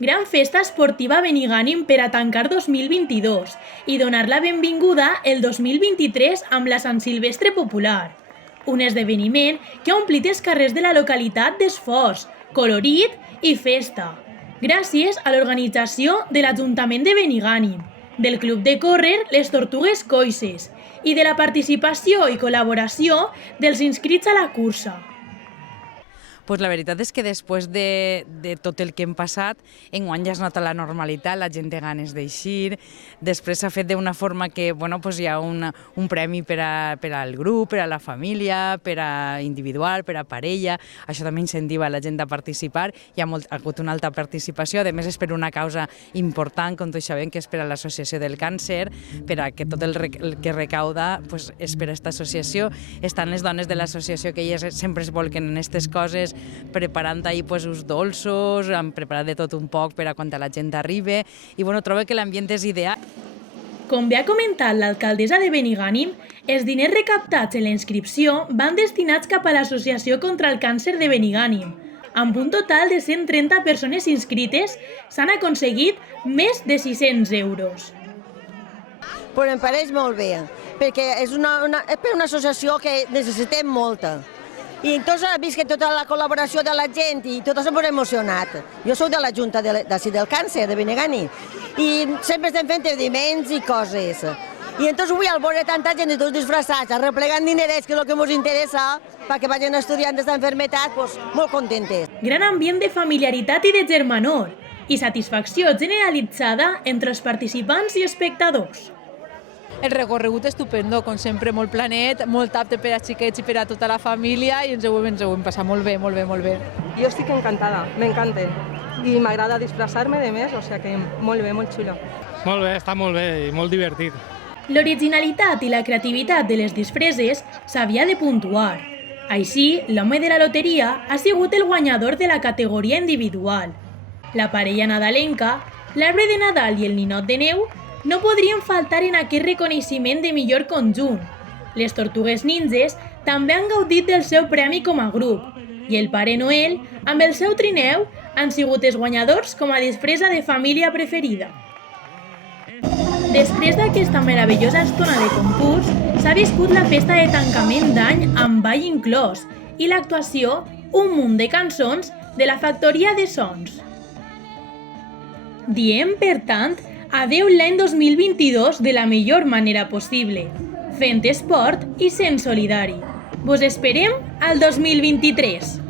Gran festa esportiva a Benigànim per a tancar 2022 i donar la benvinguda el 2023 amb la Sant Silvestre Popular. Un esdeveniment que ha omplit els carrers de la localitat d'esforç, colorit i festa, gràcies a l'organització de l'Ajuntament de Benigànim, del Club de Córrer Les Tortugues Coixes i de la participació i col·laboració dels inscrits a la cursa. Pues la veritat és que després de tot el que hem passat, enguany ja es nota la normalitat, la gent té ganes d'eixir. Després s'ha fet d'una forma que hi ha un premi per al grup, per a la família, per a individual, per a parella. Això també incentiva la gent a participar. Hi ha hagut una alta participació, a més és per una causa important, com tots sabem, que és per a l'Associació del Càncer, per a que tot el que recauda és per a aquesta associació. Estan les dones de l'associació que elles sempre es volquen en aquestes coses, preparant ahir uns dolços, han preparat de tot un poc per a quan la gent arribi i trobo que l'ambient és ideal. Com bé ha comentat l'alcaldessa de Benigànim, els diners recaptats en la inscripció van destinats cap a l'Associació contra el Càncer de Benigànim. Amb un total de 130 persones inscrites, s'han aconseguit més de 600 euros. Però em pareix molt bé, perquè és per una associació que necessitem molta. I entonces he vist que tota la col·laboració de la gent i tot això m'ha emocionat. Jo soc de la Junta d'ací del Càncer de Benigànim i sempre estem fent esdeveniments i coses. I entonces avui al veure tanta gent tots disfressats, arreplegant dinerets, que és el que ens interessa, perquè vagin estudiant d'esta malaltia, molt contentes. Gran ambient de familiaritat i de germanor i satisfacció generalitzada entre els participants i espectadors. El recorregut estupendo, com sempre, molt planet, molt apte per a xiquets i per a tota la família i ens ho hem passat molt bé, molt bé, molt bé. Jo estic encantada, m'encanta. I m'agrada disfressar-me de més, o sigui que molt bé, molt xulo. Molt bé, està molt bé i molt divertit. L'originalitat i la creativitat de les disfresses s'havia de puntuar. Així, l'home de la loteria ha sigut el guanyador de la categoria individual. La parella nadalenca, l'arbre de Nadal i el ninot de neu no podrien faltar en aquest reconeixement de millor conjunt. Les Tortugues Ninges també han gaudit del seu premi com a grup i el Pare Noel, amb el seu trineu, han sigut els guanyadors com a disfressa de família preferida. Després d'aquesta meravellosa estona de concurs, s'ha viscut la festa de tancament d'any amb ball inclòs i l'actuació Un munt de cançons de la Factoria de Sons. Diem, per tant, adeu l'any 2022 de la millor manera possible, fent esport i sent solidari. Vos esperem al 2023.